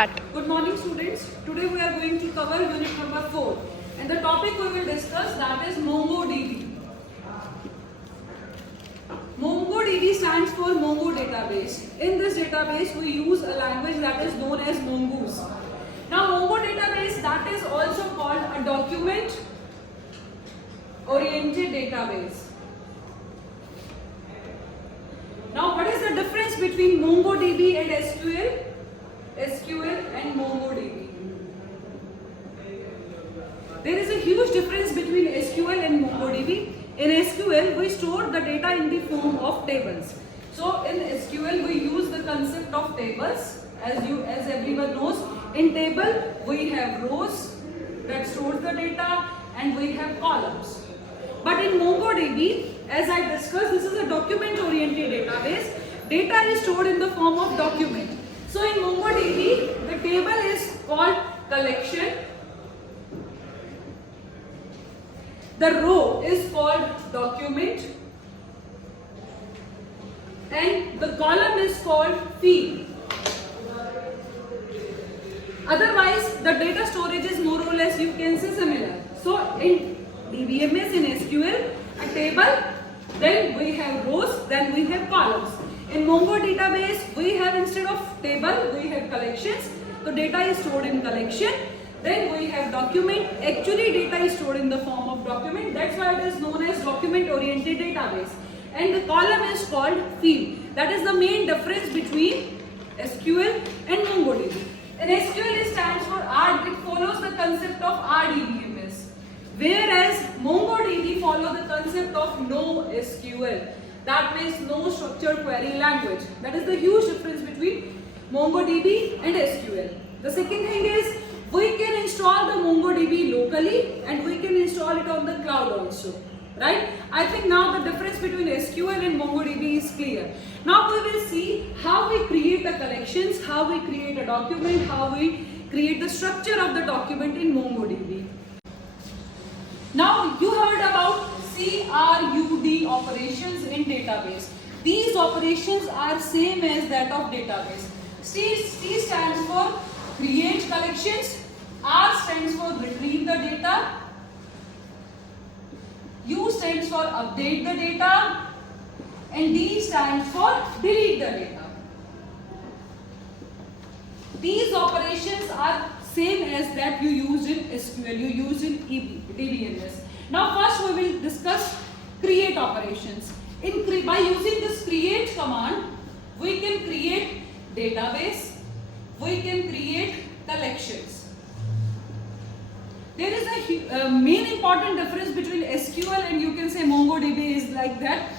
Good morning students. Today we are going to cover unit number 4 and the topic we will discuss that is MongoDB. MongoDB stands for Mongo database. In this database we use a language that is known as Mongoose. Now Mongo database, that is also called a document oriented database. Now what is the difference between MongoDB and SQL? SQL and MongoDB. There is a huge difference between SQL and MongoDB. In SQL, we store the data in the form of tables. So in SQL, we use the concept of tables. As everyone knows, in table we have rows that stores the data and we have columns. But in MongoDB, as I discussed, this is a document-oriented database. Data is stored in the form of document. So in MongoDB, the table is called collection. The row is called document. And the column is called field. Otherwise, the data storage is more or less, you can say, similar. So in DBMS, in SQL, a table, then we have rows, then we have columns. In Mongo database, we have, instead of table, we have collections. So data is stored in collection. Then we have document. Actually, data is stored in the form of document. That's why it is known as document-oriented database. And the column is called field. That is the main difference between SQL and MongoDB. In SQL, it stands for it follows the concept of RDBMS. Whereas MongoDB follows the concept of NoSQL. That means no structured query language. That is the huge difference between MongoDB and SQL. The second thing is, we can install the MongoDB locally and we can install it on the cloud also. Right? I think now the difference between SQL and MongoDB is clear. Now we will see how we create the collections, how we create a document, how we create the structure of the document in MongoDB. Now you heard about CRUD operations in database. These operations are same as that of database. C stands for create collections, R stands for retrieve the data, U stands for update the data, and D stands for delete the data. These operations are same as that you used in SQL, you used in DBMS. Now first we will discuss create operations. By using this create command, we can create database, we can create collections. There is a main important difference between SQL and you can say MongoDB is like that.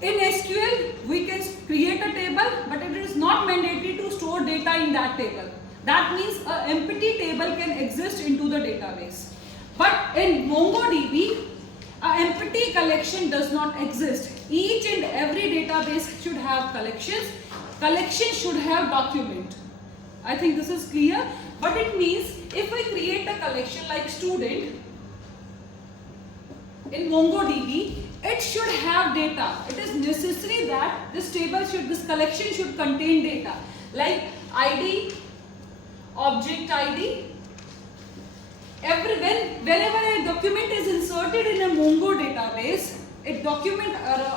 In SQL, we can create a table, but it is not mandatory to store data in that table. That means an empty table can exist into the database. But in MongoDB, an empty collection does not exist. Each and every database should have collections. Collection should have document. I think this is clear. But it means if we create a collection like student in MongoDB, it should have data. It is necessary that this collection should contain data like ID, object ID. Whenever a document is inserted in a Mongo database,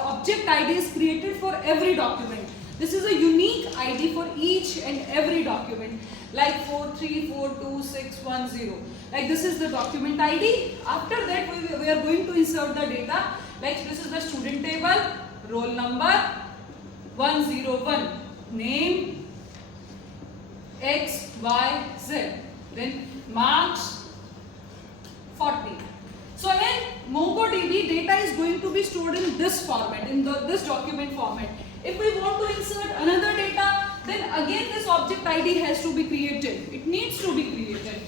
object ID is created for every document. This is a unique ID for each and every document, like 4342610. Like this is the document ID. After that, we are going to insert the data. Like this is the student table, roll number 101, name X, Y, Z, then marks 40. So in MongoDB, data is going to be stored in this format, in this document format. If we want to insert another data, then again this object ID has to be created. It needs to be created.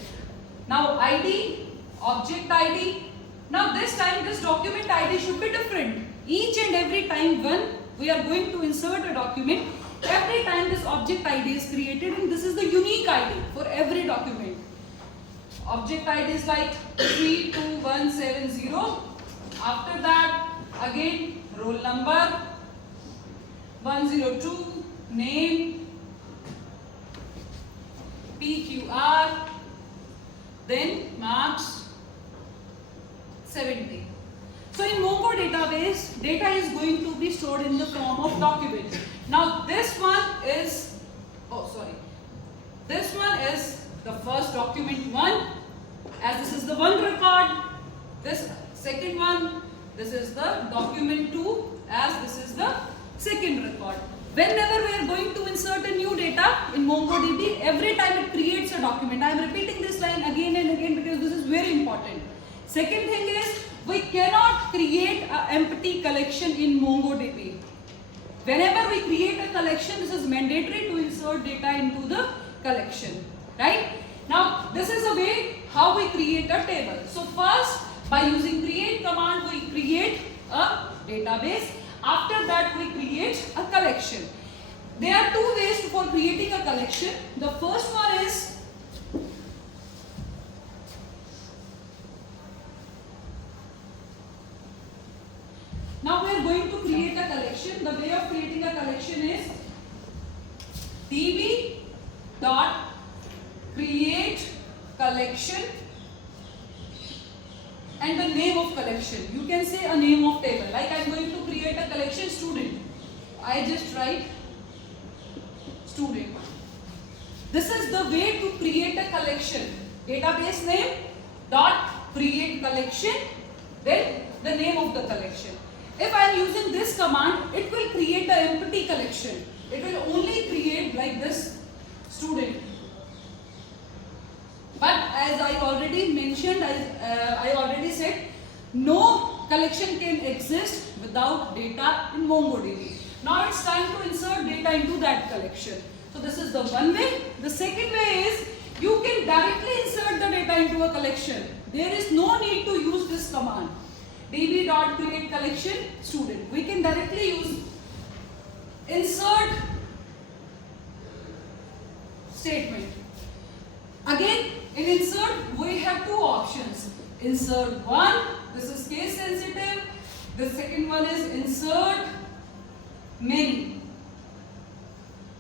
Now ID, object ID. Now this time this document ID should be different. Each and every time when we are going to insert a document, every time this object ID is created and this is the unique ID for every document. Object ID is like 32170. After that, again roll number 102, name PQR, then marks 70. So in Mongo database, data is going to be stored in the form of documents. Now this one is, this one is the first document 1, as this is the one record. This second one, this is the document 2, as this is the second record. Whenever we are going to insert a new data in MongoDB, every time it creates a document. I am repeating this line again and again because this is very important. Second thing is, we cannot create an empty collection in MongoDB. Whenever we create a collection, this is mandatory to insert data into the collection, right? Now, this is a way how we create a table. So first, by using create command, we create a database. After that, we create a collection. There are two ways for creating a collection. The first one is now we are going to create a collection. The way of creating a collection is db dot create collection and the name of collection. You can say a name of table. Like I am going to create a collection student. I just write student. This is the way to create a collection. Database name dot create collection, then the name of the collection. If I am using this command, it will create an empty collection. It will only create like this student. But as I already mentioned, I already said, no collection can exist without data in MongoDB. Now it's time to insert data into that collection. So this is the one way. The second way is, you can directly insert the data into a collection. There is no need to use this command. db.create collection student. We can directly use insert statement. Again, in insert, we have two options. Insert 1, this is case sensitive. The second one is insert many.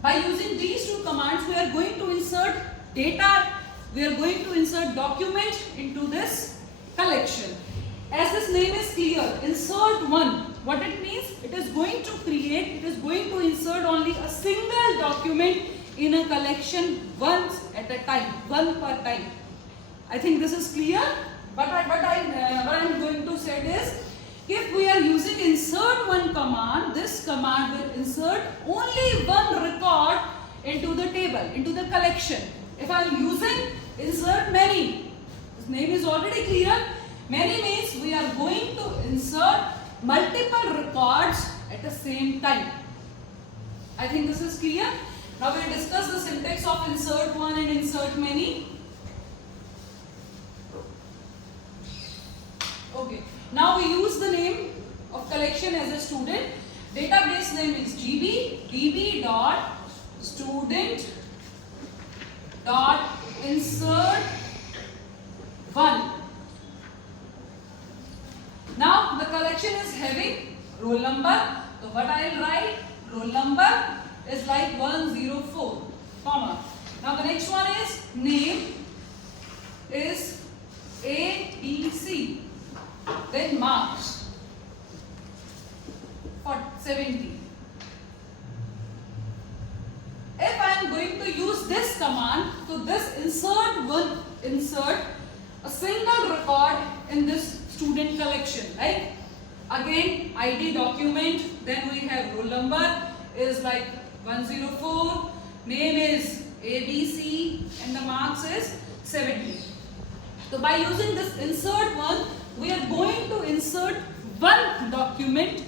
By using these two commands, we are going to insert data, we are going to insert document into this collection. As this name is clear, insert 1, what it means? It is going to create, it is going to insert only a single document in a collection once at a time, one per time. I think this is clear. But what I am going to say is, if we are using insert 1 command, this command will insert only one record into the table, into the collection. If I am using insert many, this name is already clear. Many means we are going to insert multiple records at the same time. I think this is clear. Now we will discuss the syntax of insert 1 and insert many. Okay. Now we use the name of collection as a student. Database name is db.student.insert1. Now the collection is having roll number. So what I will write? Roll number is like 104, comma. Now the next one is name is ABC. Then marks for 70. If I am going to use this command, so this insert will insert a single record in this student collection, right? Again, ID document, then we have roll number is like 104, name is ABC, and the marks is 70. So by using this insert 1, we are going to insert one document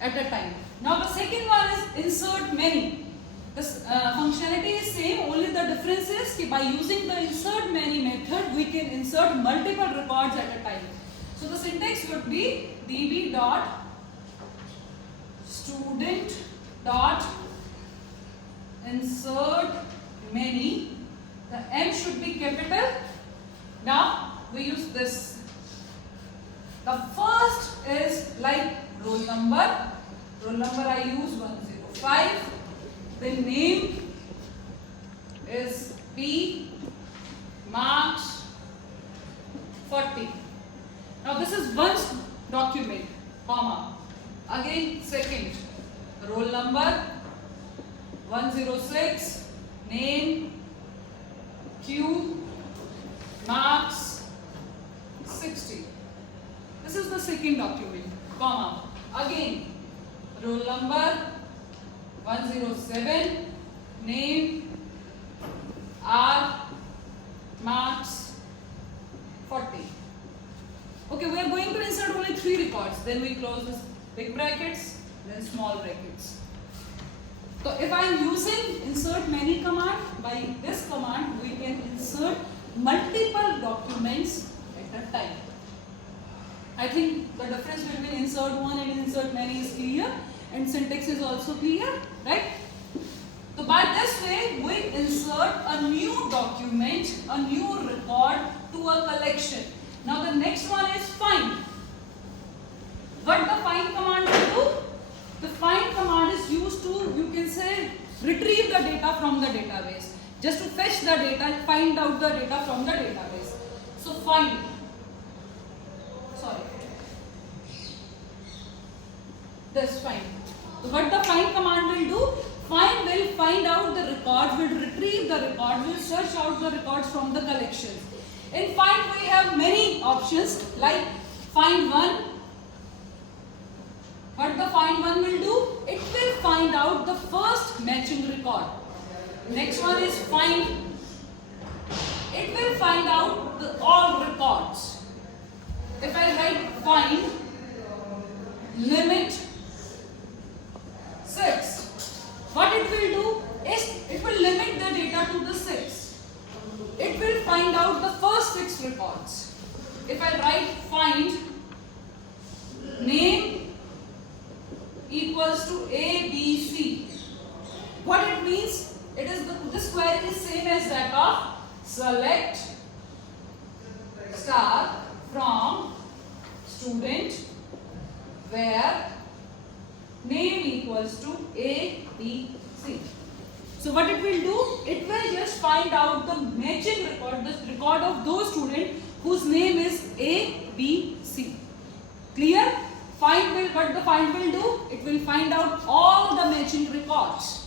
at a time. Now the second one is insert many. This functionality is same, only the difference is that by using the insert many method, we can insert multiple records at a time. So the syntax would be db.student.insert many. The M should be capital. Now we use this. The first is like roll number. Roll number I use 105. The name is P marks 40. Now this is one document, comma. Again second, roll number 106, name, Q, marks 60. This is the second document, comma. Again, roll number 107, name, R, marks 40. Okay, we are going to insert only 3 records. Then we close this big brackets, then small brackets. So if I am using insert many command, by this command we can insert multiple documents at a time. I think the difference between insert one and insert many is clear, and syntax is also clear, right? So by this way we insert a new document, a new record to a collection. Now the next one is find. What the find command will do? The find command is used to, you can say, retrieve the data from the database. Just to fetch the data, find out the data from the database. So find. This find. So what the find command will do? Find will find out the records, will retrieve the records, will search out the records from the collections. In find we have many options like find one. What the find one will do? It will find out the first matching record. Next one is find. It will find out all records. If I write find limit 6, what it will do is it will limit the data to the 6. It will find out the first 6 records. If I write find name equals to ABC, what it means? It is this query is same as that of select star from student where name equals to A, B, C. So what it will do? It will just find out the matching record, the record of those students whose name is A, B, C. Clear? Find will, what the find will do? It will find out all the matching records.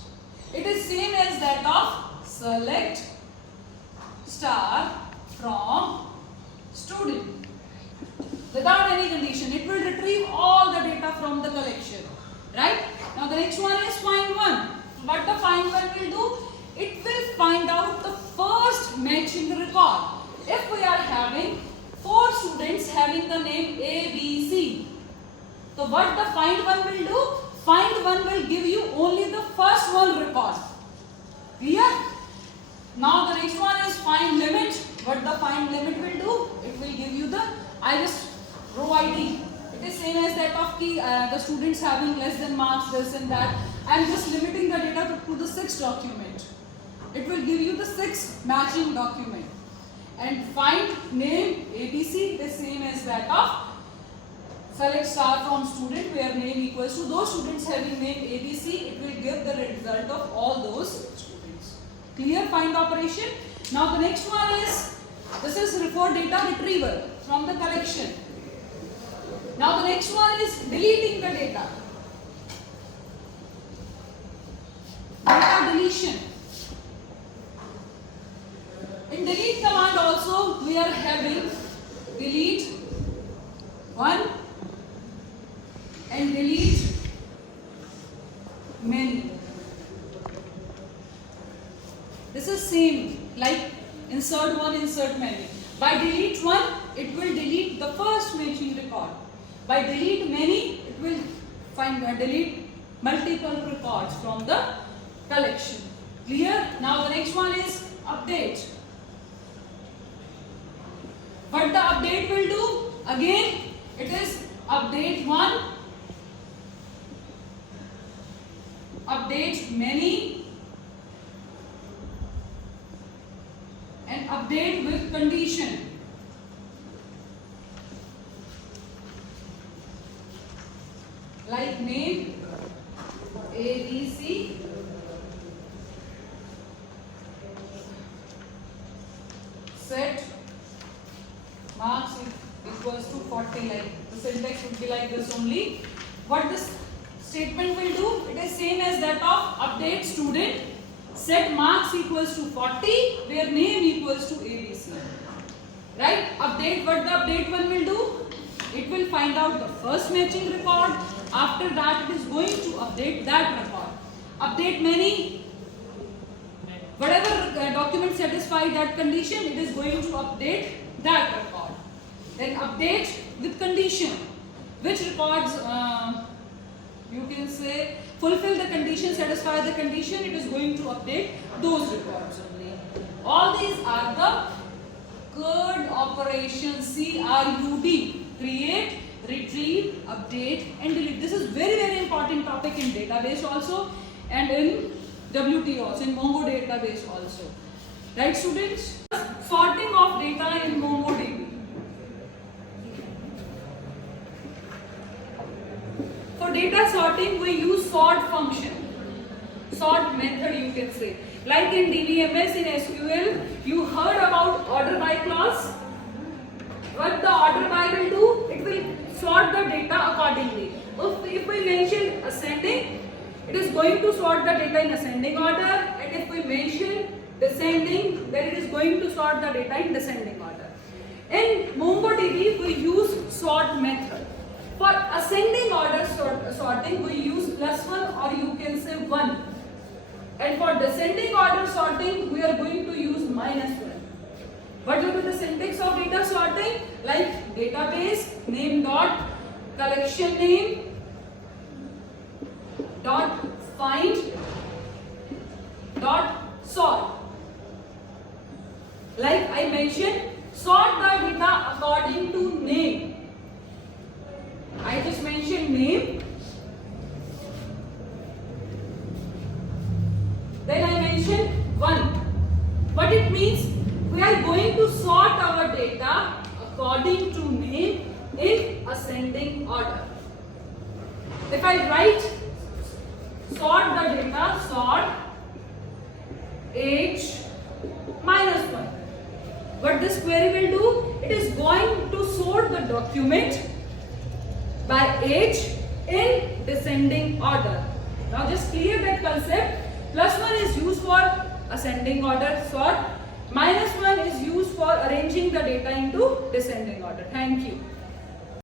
It is same as that of select star from student. Without any condition, it will retrieve all the data from the collection. Right? Now the next one is find one. What the find one will do? It will find out the first matching record. If we are having 4 students having the name A, B, C, so what the find one will do? Find one will give you only the first one record. Clear? Now the next one is find limit. What the find limit will do? It will give you the iris row ID. It is same as that of the students having less than marks, this and that. I am just limiting the data to the 6th document. It will give you the 6th matching document. And find name ABC is same as that of select star from student where name equals to those students having name ABC. It will give the result of all those students. Clear find operation? Now the next one is, this is for data retrieval from the collection. Now the next one is deleting the data. Data deletion. In delete command also we are having delete 1 and delete many. This is same like insert 1, insert many. By delete 1, it will delete the first matching record. By delete many, it will delete multiple records from the collection. Clear? Now the next one is update. What the update will do? Again, it is update 1, update many, and update with condition. Like name ABC marks equals to 40, like the syntax would be like this only. What this statement will do, it is same as that of update student, set marks equals to 40 where name equals to ABC. Right? Update, what the update one will do? It will find out the first matching record. After that it is going to update that record. Update many, whatever document satisfy that condition, it is going to update that record. Then update with condition, which records you can say fulfill the condition, satisfy the condition, it is going to update those records only. All these are the CRUD operations, CRUD, create, retrieve, update and delete. This is very important topic in database also and in WT also, in Mongo database also. Right students? Sorting of data in MongoDB. For data sorting, we use sort function, sort method you can say. Like in DBMS, in SQL, you heard about order by clause. What the order by will do? It will sort the data accordingly. If we mention ascending, it is going to sort the data in ascending order, and if we mention descending, then it is going to sort the data in descending order. In MongoDB, we use sort method. For ascending order sorting, we use +1 or you can say 1. And for descending order sorting, we are going to use -1. What will be the syntax of data sorting? Like database name dot collection name dot find dot sort. Like I mentioned, sort the data according to name. I just mentioned name. Then I mentioned 1. What it means? We are going to sort our data according to name in ascending order. If I write sort the data, sort age -1. What this query will do? It is going to sort the document by age in descending order. Now just clear that concept. +1 is used for ascending order sort. -1 is used for arranging the data into descending order. Thank you.